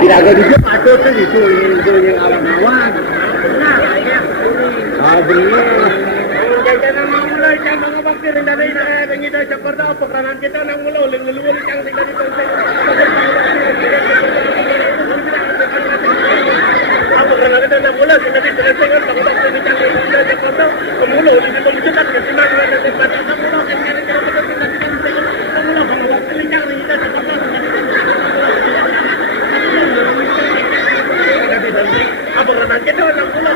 Kira-kira juga patut kan itu yang awan-awan. Ah benar. Jajan ang mga mulay, siya mga bakter, hindi na ito sa kwarta, pagkanan kita ng mulo, lingulul siyang tingnan dito. Pagkanan kita ng mulo, tingnan dito, tingnan, pagkakasya nitang tingnan sa kwarta, kumulo, hindi mo lumitan, kasi mga nagsipat sa mulo, tingnan dito, tingnan dito, sa mulo, mga bakter nitang tingnan sa kwarta, pagkanan kita ng mulo,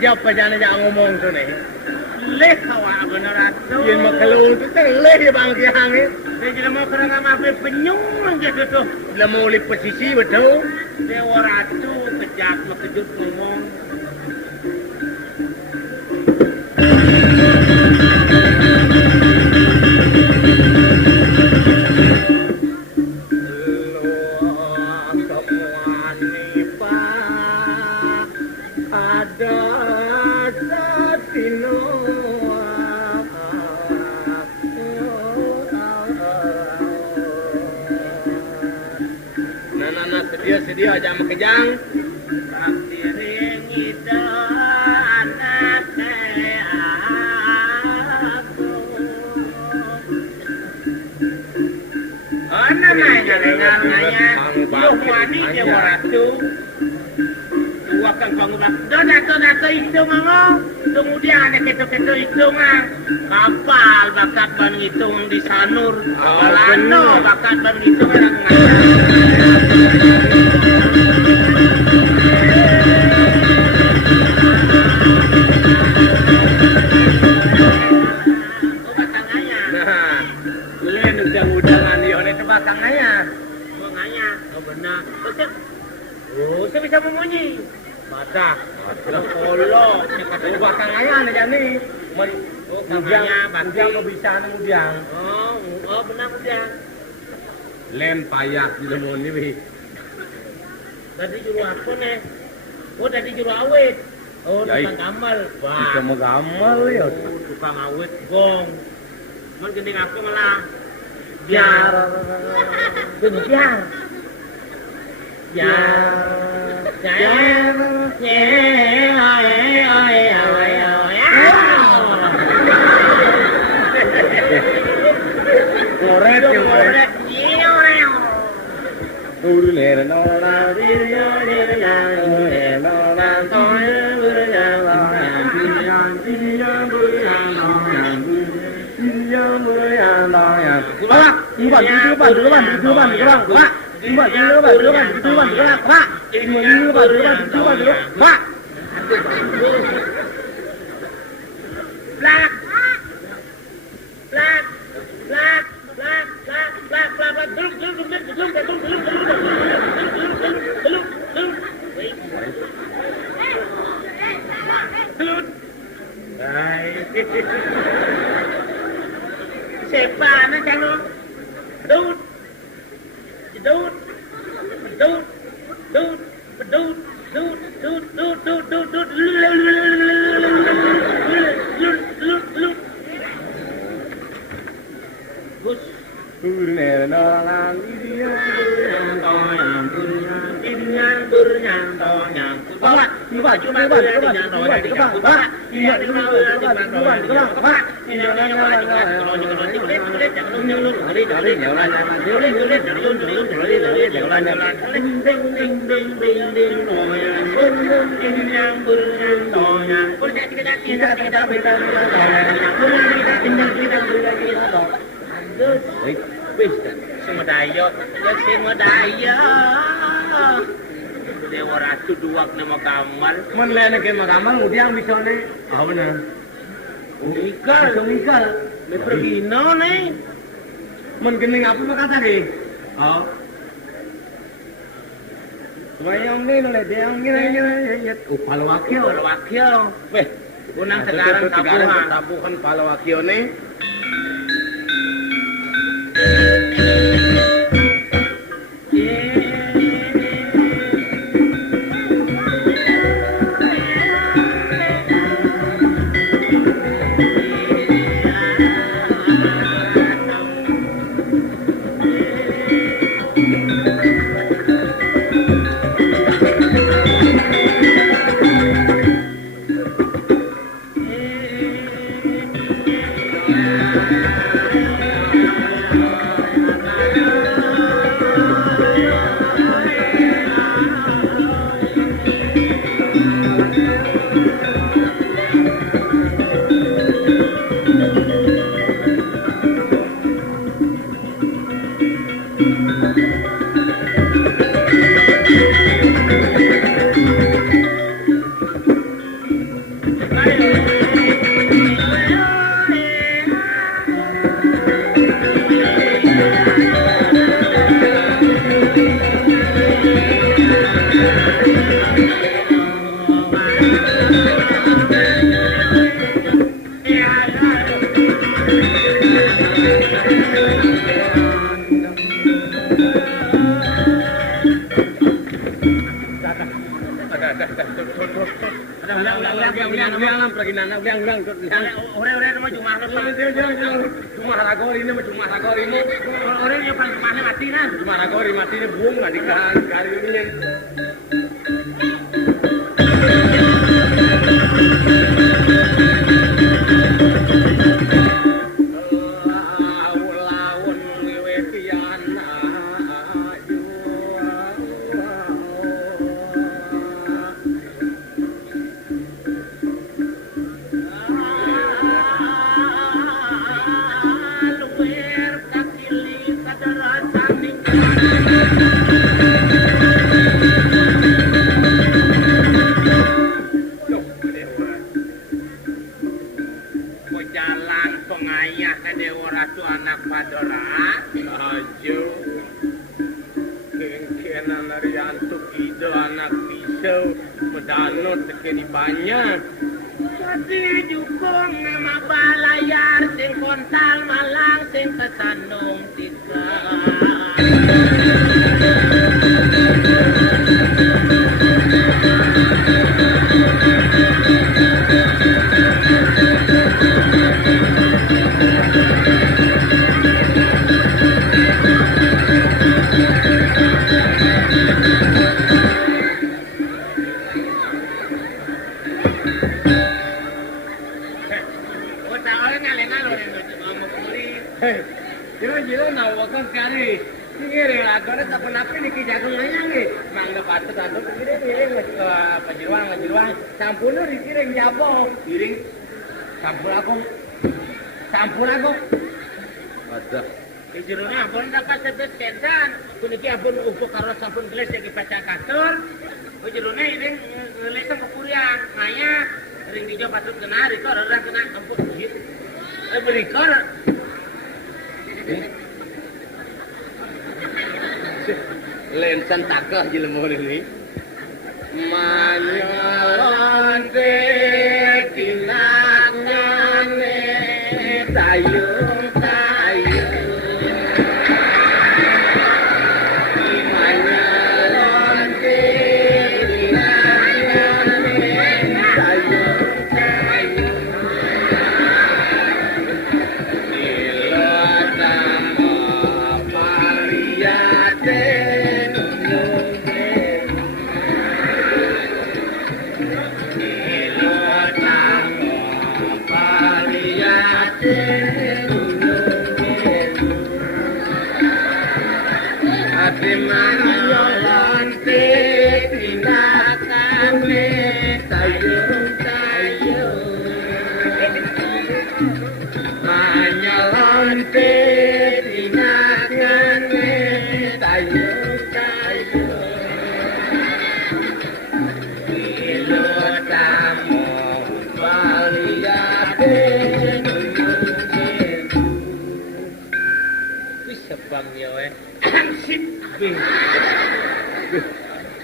kejap pa dyan na ngomong to na leh hawa ako na rato yun magkalawang to sa leh yung bang kihangin kaya mo parang nga mapipenyong lang dito to lamulip pa sisi beto dewa rato kejap makejut ngomong sedia aja makejang baktiring itu anak aku namanya dengarnya yuk wani dewa ratu dua kang pangulang donato itu ngomong kemudian ada keto-keto hitungan kapal bakat ban hitung di sanur kalano bakat ban hitung orang saya bisa memunyi. Mata. Kolok. Oh, bakang ayah aja nih. Mudiang kebiasaan mudiang. Oh benar mudiang. Lem payah di lemon ini. Tadi juru apa nih? Oh tadi juru awet. Oh tukang gamal. Wah. Tukang gamal ya. Tukang awet gong. Man gending aku malah. Biar. Biar. Dewa Ratu duak nama Kamal. Men lain ke Kamal mudiang bisa nih. Ah benar. Mikal. Me pergi no nih. Men gening apa mah kata deh. Oh. Wayang ni oleh dia ngene Palo wakil. Palo wakil. Weh, Unang sekarang tabuhan. tabuhan palo wakil nih. Orang-orang mah cuma Cuma ragor ini mah cuma ragor ini. orang yang paling mana mati nah. Cuma ragor mati ini buang nggak di kali ini. Banyak. Pati jukung nama balayar sing kontal malang sing ketanung tiga. Jilo nawakan sekali. Ini agaknya tak pernah nih kijagung nanya nih. Mang dapat tentu piring penjiruang. Sampurna dikiring jabo. Piring. Sampur aku. Ada. Ijiruna ampun dapat sebut kensan. Kuniki ampun upo karo sampun gelas yang dipacang kantor. Ijiruna iring leseng kepurian. Ngaya. Ring dijo patut kena. Rikor orang kena. Ampun. Berikor. Lensan takah jelema ini. Manyalon de kinangane tayung tayung. Manyalon de kinangane tayung tayung.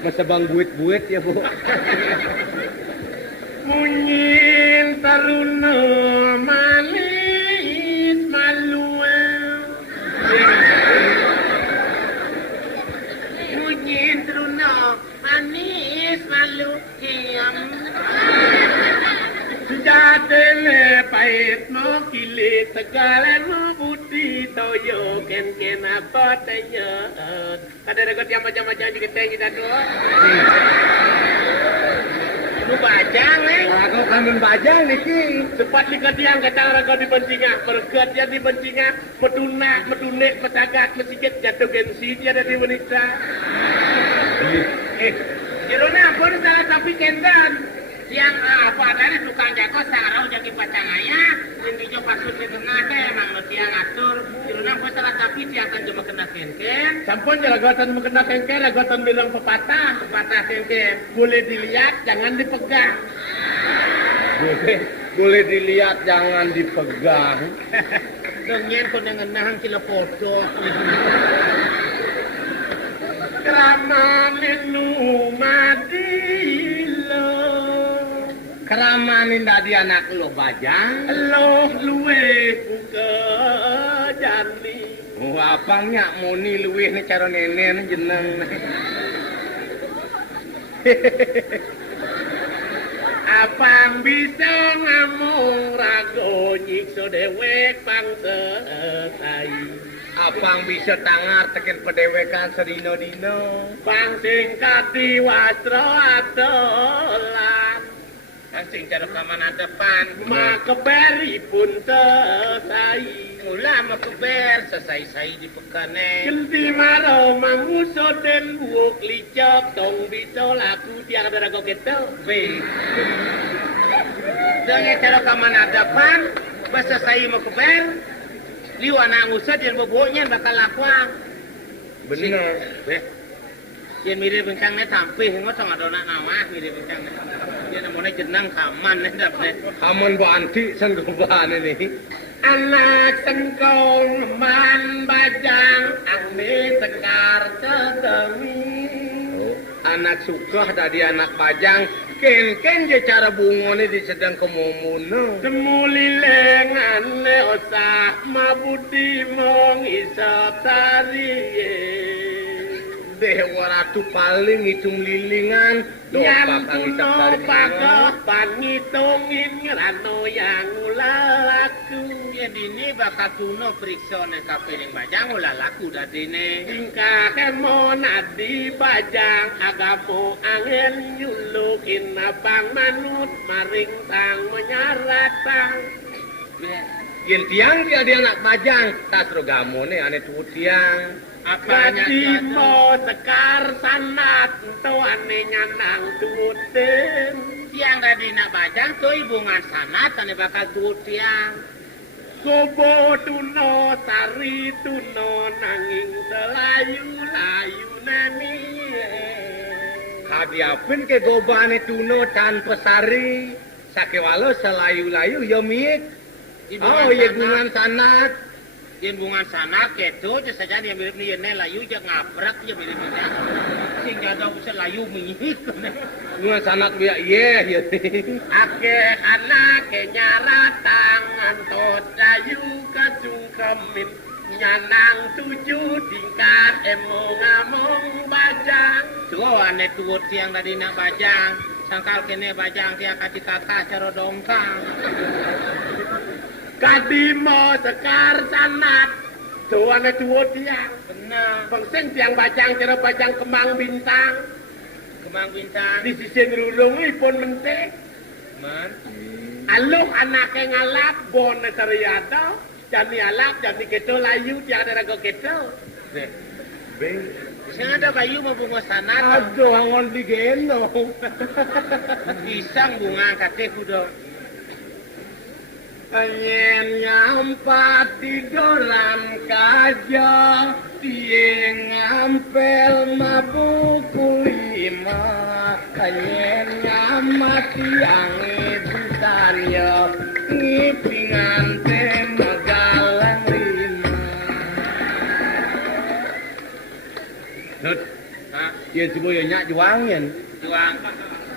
Masa bang buit-buit ya, Bu. Munyin taruna manis maluan. Munyin taruna manis malu kiam. Sejatene pahit mo kilit tegalan mo budi toyo ken apa tanya. Ada regot yang macam-macam juga tanya dah tu. Lu bajang Aku kangen bajang niki. Cepat lihat yang kata raga di bencinga, berkat yang di bencinga, metunek, petagak, mesikit jatuh gengsi dia ada di wanita. Jerona pun salah tapi kendan. Yang apa dari tukang jago sarau jadi pacangaya, yang dijo pasut di tengah teh emang tiang atur. Jerona pun salah tapi dia akan cuma kena kenken. Sampun jelagotan kena kenken, jelagotan bilang pepatah kenken. Boleh dilihat, jangan dipegang. Boleh dilihat, jangan dipegang. Dengan kau dengan nahan kilo foto. Keramanin madilo. Keramanin tadi anak lo bajang. Loh luwe buka jani. Oh, apangnya muni luwih ni cara nenen jeneng. Apang bisa ngamong rago nyikso dewek pangsesai. Apang bisa tangar teken pedewekan sedino-dino. Pang singkati wasro atolan. Sing cara kamana depan. Makeberi pun selesai. Mula makeber selesai di pekane. Genti maro manguso den buok licok tong bisa laku tiang ada rago gitu. Dengan cara kamana depan, bahasa saya makeber. Liwana ngusah dan boboknya bakal lakuang. Bener. Yang mirip bencangnya tampih, ngosong ada nak nawah mirip bencangnya. Dia namanya jenang kaman dapatnya. Kaman bu anti sanggupan ini. Anak sengkong man bajang angni sekar tetemi. Anak suka tadi anak bajang. Ken je cara bungone di sedang kemomono. Semuli lengane osah mabudi mong isap tari. Dewa ratu paling hitung lilingan. Yang kuno pagoh pangitungin ngerano yang ulalaku. Ya dini bakal tuno periksa nih kapiling bajang ulalaku dah dini. Tingkah kemon adi bajang agapo angin nyulukin napang manut maring tang menyaratang. Yen tiang dia anak bajang. Tas rogamo nih aneh tuh tiang. Kadimo sekar sanat to ane nyanang tuuten. Tiang tadi nak bajang tuh ibungan sanat ane bakal tuh tiang. Sobo tuno sari tuno nanging selayu-layu nani. Kadiapin ke gobane tuno tanpa sari. Sakewalo selayu-layu ya miik. Oh iya bungan sanat. Yen bungan sanat keto je saja dia mirip ni yen layu je ngaprak je mirip ni. Sing ada bisa layu miik. Bungan sanat biak ye ya. Ake anak nyaratang antot layu kasungkemin. Nyanang tujuh tingkat emong-among bajang. Tuh ane tuut tiang tadi nak bajang. Sangkal kene bajang tiang kasih kata cara dongkang. Kadimo sekar sanat. Tuane tuut tiang. Benar. Bangseng tiang bajang cara bajang kemang bintang. Kemang bintang. Di sisi rulung pun mentek. Man. Alok anaknya ngalap bon teriado. Jani alap, jani keto layu, tiada rago keto. Sing ada bayu mau bunga sanat. Aduh, angon digeno. Pisang bunga kate kudo. Anyen nyampat di dolam kaja, tie ngampel mabuk lima. Anyen nyamat tiang ibutan yo, ngipingan Yen supaya nyak juangin. Juang.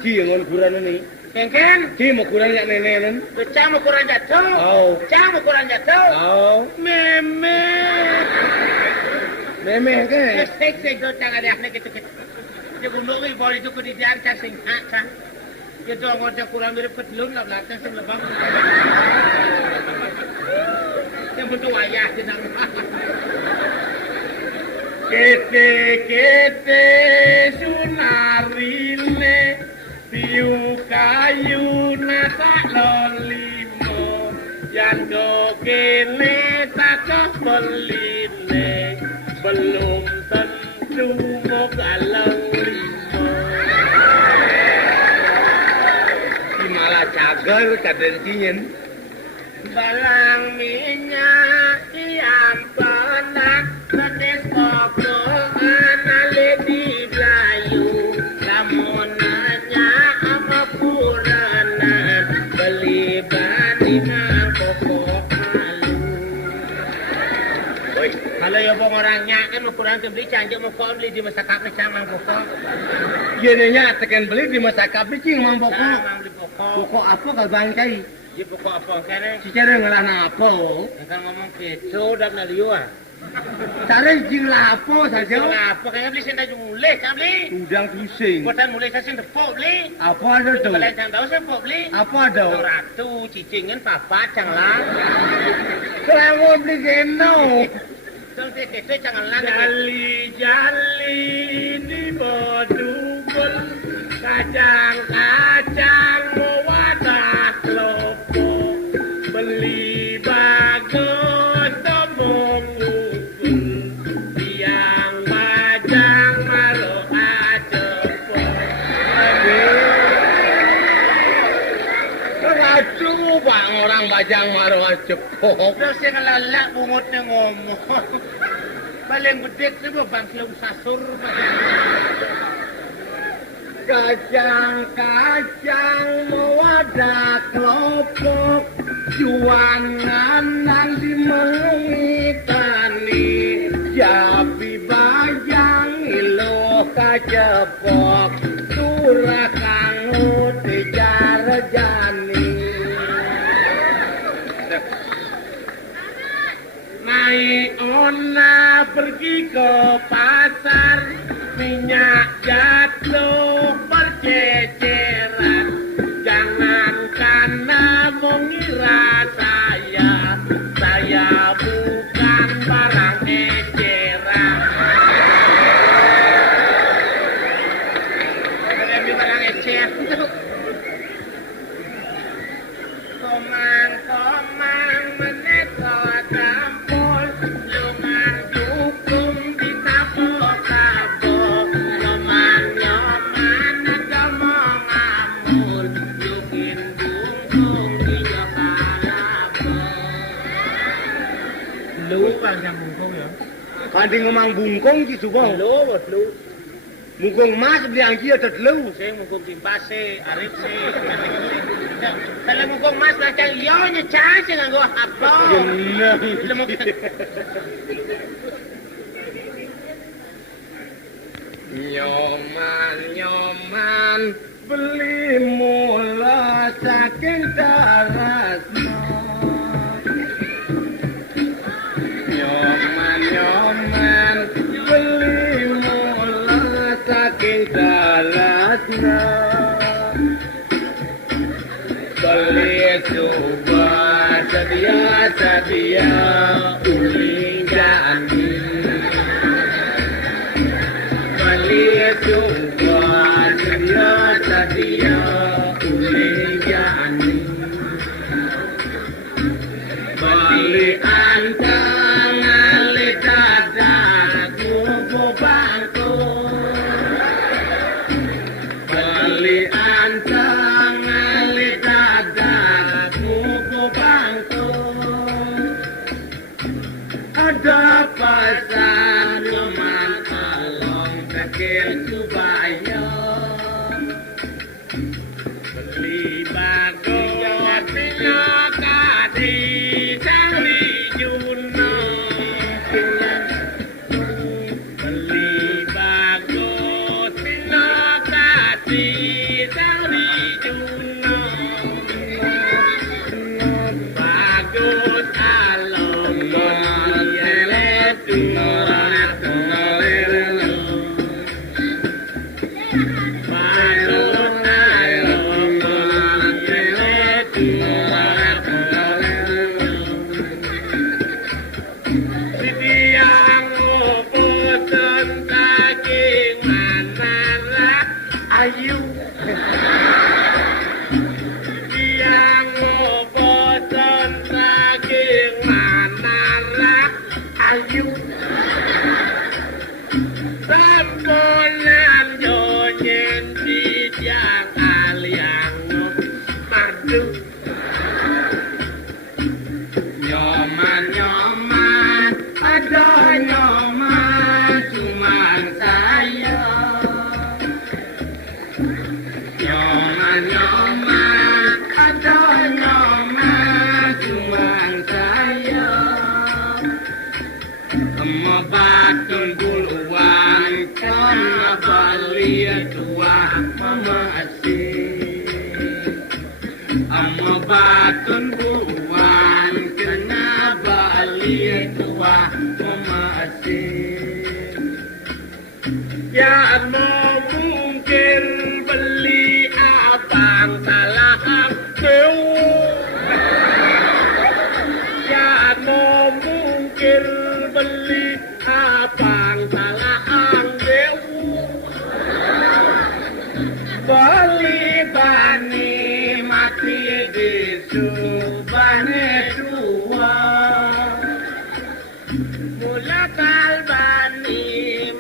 Ki ngon ukuran ini. Kengken. Ki mau ukuran nyak nenenen. Becang ukuran jatuh. Oh. Cang ukuran jatuh. Oh. Meme. Meme ke? Sek do cang ada nek gitu. Dia bunuh ni boleh tu di dian cang sing cang. Dia tu anggota kurang mirip ketelun lah belakang sing lebang. Dia butuh ayah di nama. Kete sunarile piu kayu nasa lolimo yang do kene tak beline belum tentu mau galau limo Malah cagar kader kingen. balang minyak yang panak tetes kopo anale di Melayu lamun nanya ama purana beli bani nang kopo halu. Oi, Kalau ya bong orangnya kan ukuran beli canjak mau kau beli di masyarakat kecang mang pokok. yen nyak tekan beli di masyarakat cing mang pokok. Mang beli pokok. Pokok apa kal bangkai? Di pokok apa kene? Secara ngelana apa? Kan ngomong gitu dak na liu ah. Cara jing lapo saja. Apa kayaknya beli senda mulai kan beli. Udang pusing. Buatan mulai saya senda pok beli. Apa ada tu? Kalau yang tahu saya pok beli. Apa ada? Ratu cicingan papa canglang. Selama beli geno. Terus itu canglang. Jali di bodugul kacang mewadah lopo beli bagus tomong ukul tiang bajang maro acepo aduh bang orang bajang maro acepo Terus yang lalak bungutnya ngomong. Paling gede itu bang selum sasur. Kacang mewadah kelopok juangan nanti mengitani japi bajang ilo kacepok turah kangut dijar jani naik ona pergi ke pasar minyak jatuh berceceran jangankan mengira saya bukan barang eceran Lebih barang ecer. Komang meneko tampol lungan dukung di kapok-kapok nyoman ngamong amul yukin bungkung di jokalabok. Lu panjang bungkung ya? Kandi ngomong bungkong ki subang Lu. bungkong mas beli angki atat lu Saya mungkung timpase, arif se. Kalau mungkung mas macam ionya cacing nganggo apa? nyoman beli mula saking tarasno nyoman beli mula saking tarasno beli coba sedia uli jani beli coba sedia uli jani beli antang ali dadak kubu bangku beli antang ali dadak kubu bangku ada pasar nyoman along kekil kubaya beli bagot pina kadi cari juno beli bagot Ya mungkin beli abang salah dewu. Ya mungkin beli abang salah dewu. Beli bani mati di subane dua. Mula kalbani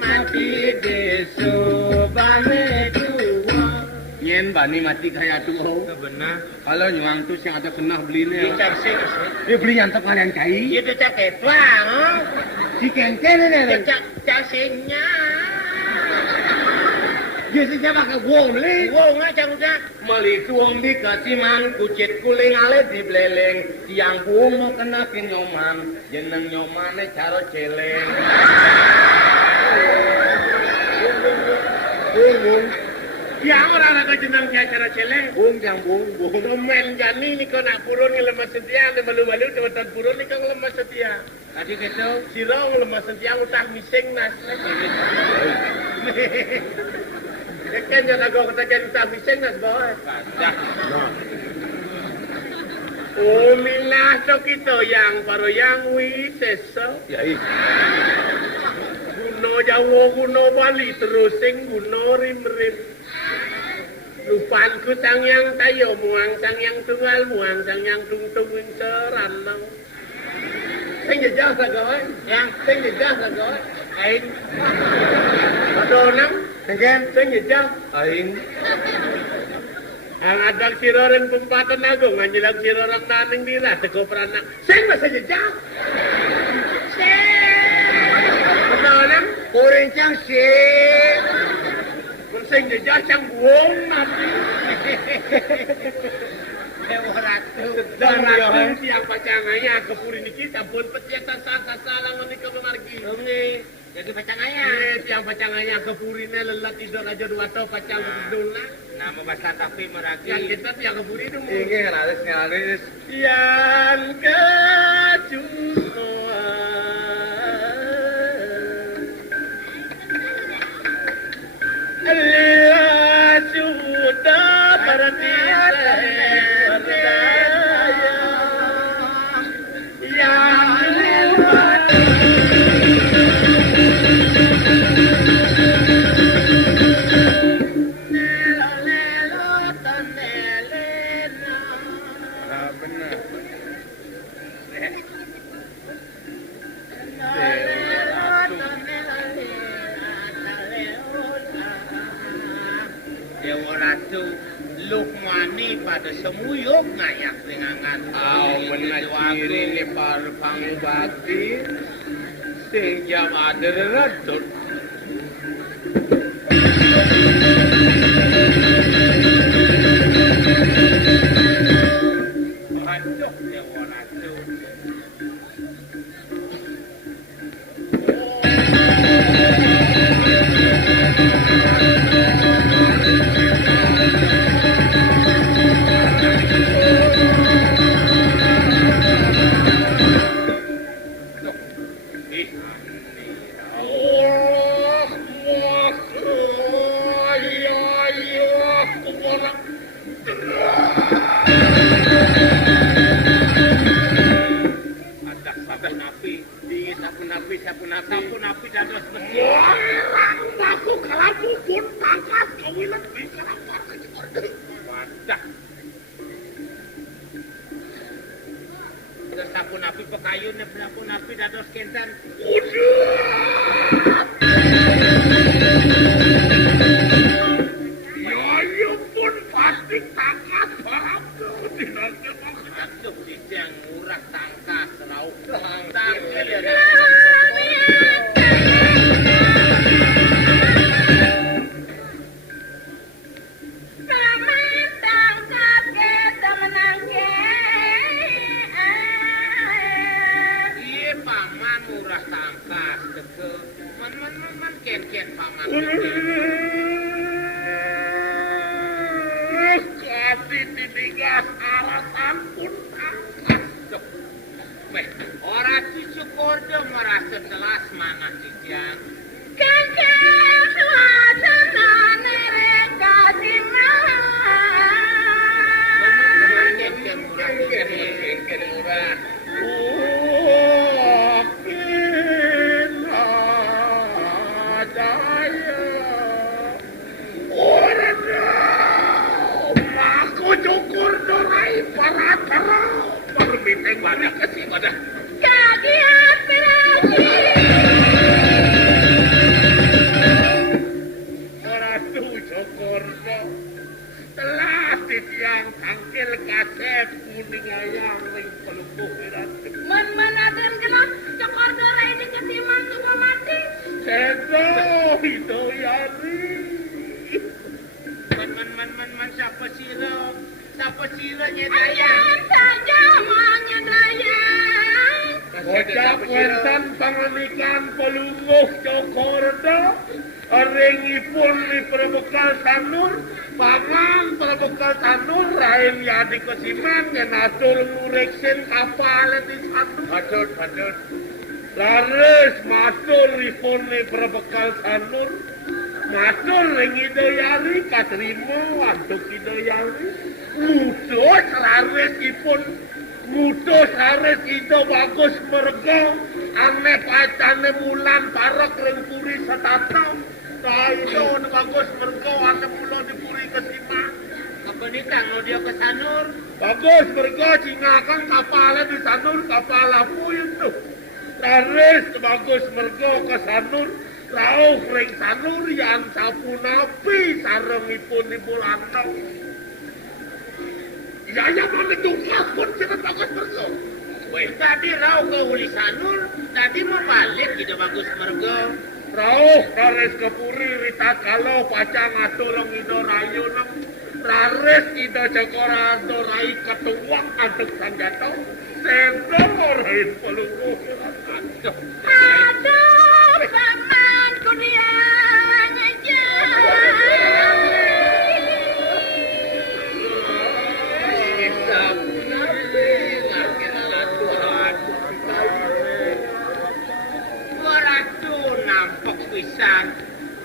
mati di subane dua. Yen bani mati kayak tuh. Benar. Kalau nyuang tuh yang ada kena beli nih. Kita sih. Dia beli nyantap kalian cai. Dia becak bang. Si kengken nih. Becak casingnya. Dia sih pakai wong beli. Wong aja udah. Meli tuang di kasiman, kucit kuling ale di beleleng. Tiang buong mau kena kinyoman, jeneng nyomane caro celeng. Buong. Yang orang nak jeneng cara celeng. Buong yang buong. Temen jani ni kau nak purun ni lemas setia, ni malu-malu jabatan purun ni kau lemas setia. Tadi gitu. Sirong lemas setia utang mising nas. Kan yang agak kata jadi utang mising nas bawah. Oh milah sok itu yang baru yang wiseso. Ya Guno Jawa, Guno Bali, terus sing Guno rim-rim. Lupanku sang yang tayo, muang sang yang tunggal, muang sang yang tung-tung wing seranang. Sing jejak sagoy. Yang Sing jejak sagoy. aing. Aduh nang, Kengken. sing jejak. Aing. Ang adang siroren pumpatan agung, anjilang siroren naning dila, teko peranak. Sing bahasa jejak. Aduh nang, Kurencang sih. sing jejak sang buong nabi. Dan ratu tiang pacangaya kepuri niki sampun petiasa sasalang menika pemargi. Ini jadi pacangaya. Tiang pacangaya kepurine lelat tidur aja dua tau pacang kedulna. Nama bahasa tapi meragi. Yang kita tiang kepuri itu mu. Ini ngalis. Yang kecukupan. Lihat sudah berdaya. Dewa Ratu Lukmani pada semuyuk ngayak dengan Menaciri ni parpang bakti. Sing jam ada redut. Aduh Dewa Ratu. Sapu napi dados mesti. Aku kalamu pun tangkas kawilan bisa lapar ke Wadah. Sapu napi pekayun sapu napi dados kentan. Ya pun pasti tangkas paham tidak Aduh yang urak tangkas lauk tangkil ya. Ken paman. Kasih didigas arasan pun Orang cucu kode merasa jelas mana cikian. Kakak. pada kasih pada. Kagiat Piragi. Ratu Jokordo telah titiang tangkil kasep kuning ayam ning pelungguh Ratu. Man aden genap Jokordo rai di ketiman tubuh mati. Sedo itu yari. Man siapa sira? Siapa sira nyedaya? Ayam saja maunya dayang. Bocah wonten pangemikan pelungguh Jokordo aringipun ni perbekal sanur pangan perbekal sanur rain yadi kesiman yen atur ngureksin kapal di sanur padut laris matur ipun ni perbekal sanur matur ning Idayari katrimo antuk Idayari mutus laris ipun mutus laris itu bagus mergo ane pacane mulan parok ring puri setata kaino bagus mergo ane mulan di puri kesima Apa ni kang no dia ke sanur? bagus mergo cingakan kapalnya di sanur kapal apu itu laris bagus mergo ke sanur rauh ring sanur yang sapu napi sarengipun ibu lantau ya mana jumlah pun kita bagus mergo Weh, tadi rau ke uli sanur, tadi mau balik kita bagus mergo. rauh laris ke puri rita kalau pacang atulong ido rayu nang laris ido cekora ado rai ketuang aduk sanjato sendor rai pelungguh Aduh, paman kunianya pisan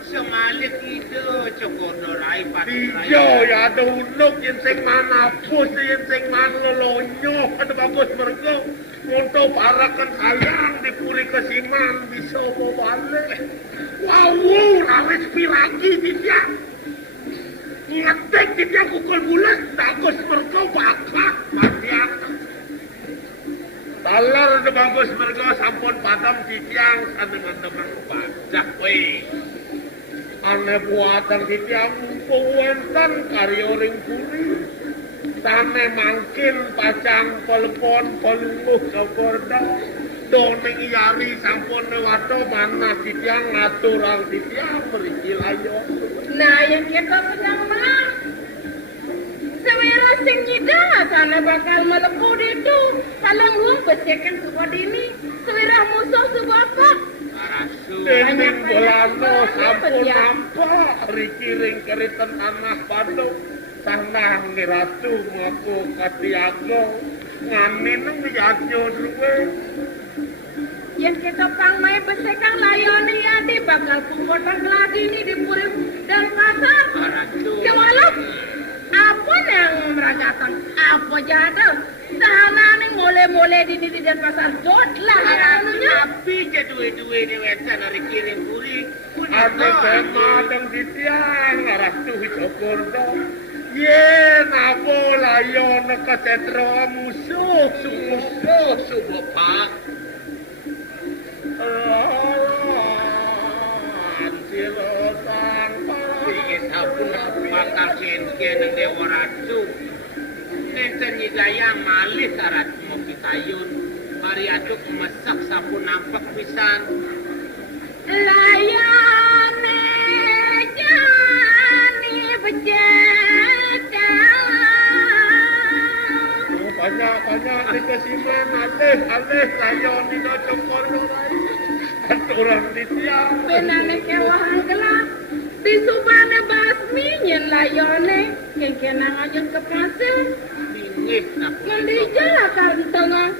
semalik itu Jokordo rai pati Dijo ya ada unuk yang sing mana pus yang sing mana lonyo ada bagus mergo monto parakan sayang di puri kesiman bisa mau balik wow laris piragi dia ngetek dia pukul bulan bagus mergo bakak mati akan talar ada bagus mergo sampun padam titiang dengan teman pajak weh ane buatan titiang puwenten karyo ring puri tane mangkin pacang pelpon pelungguh Jokordo doning yari sampun newato mana titiang ngaturang titiang beriki layo Nah, yang kita sedang menang. Sewira sing nyida sana bakal melepuh itu. Kalau ngumpet cekan sebuah dini. Sewira musuh sebuah kok. dening bolano sampun nampak riki ring keritan tanah padu tanah ni ratu ngaku katiago ngamin nang diajo suwe Yang kita pangmai besekang layoni adi bakal pungkotang lagi nih di puri dan pasar. Kewalau apa yang meragatan apa jada sana nih mole-mole di diri dan pasar dot lah anunya. tapi je duwe-duwe di wetan dari kirim puri ane kema dang titiang ratu Jokordo ye nabo layon kesetro musuh subuh pak Sige sabun bakal sen-sen ng dewa ratu nenten nyidayang malih karat mo kitayun mari atuk masak sabun nampak pisan Layani jani berjata. banyak di kesimpulan alih layon di Jokordo aturan titiang Benane kewahang gelap di subane basmi nyen layone kenkenang aja ke pasir bingit na po ngendi jalan tengah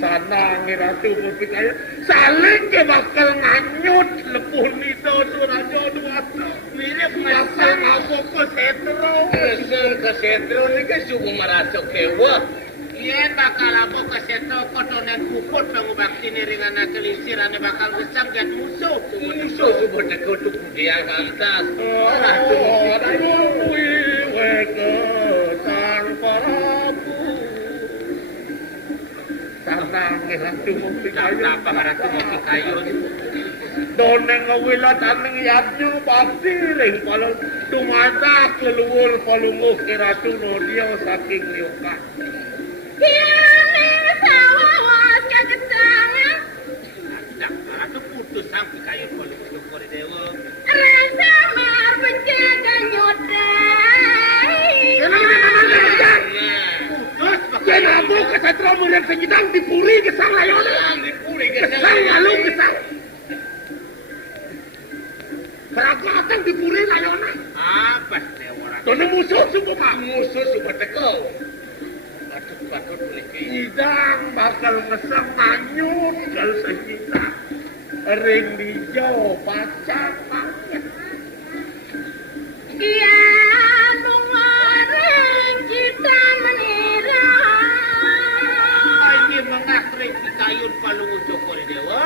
sana ngiratu berpikir saling ke bakal nganyut lepuh nito surajo dua mirip bakal ngabok ke setro ke setro ni ka subuh marasok kewa Iya bakal ako kasi ito kotonan kupot pangubakti ni ringan na kelisir ane bakal gesang gat musuh subot na kutuk dia kantas wiwe ke sang prabu Ratu Mopi Kayu. Apa Ratu Mopi Kayu? Doneng ngawilat aneng yatnya pasti ring kalau tumatak leluhur palunguh ke Ratu Nodia saking liuka. Tiane sawawas kagetangan. Ratu putus sampai kayu palunguh kore dewa. Rasa mar penjaga nyodai. Yan ako kasatra mo yan sa gitang dipuri kesang layon. Dipuri Kesang lalu kesang. Keragatan dipuri layon. Apa dewa Ratu? Dono musuh sumpah. Musuh super teko. Patut boleh Idang bakal ngesang nganyut kalau sa kita. Ring dijo pacang pangit. Iya mengarang kita menira. Ini mengakrik di kayun palunguh kore dewa.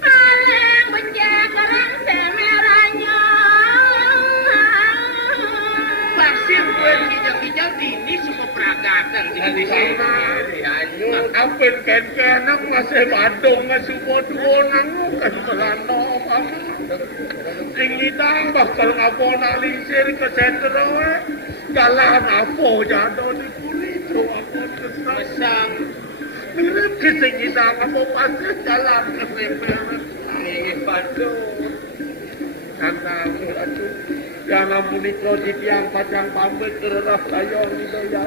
Paling menjaga semerahnya. Pasir gue kijang-kijang ini suka peragatan di sini. Apen ken-kenak ngasih badong ngasih bodoh nangukan pelano sing itang bakal ngapona lisir ke sentro jalan apa jado di purito apa kesang mirip kising itang apa pasti jalan ke semper ini badong karena aku jangan munikro di tiang pacang pamit kerana sayon itu ya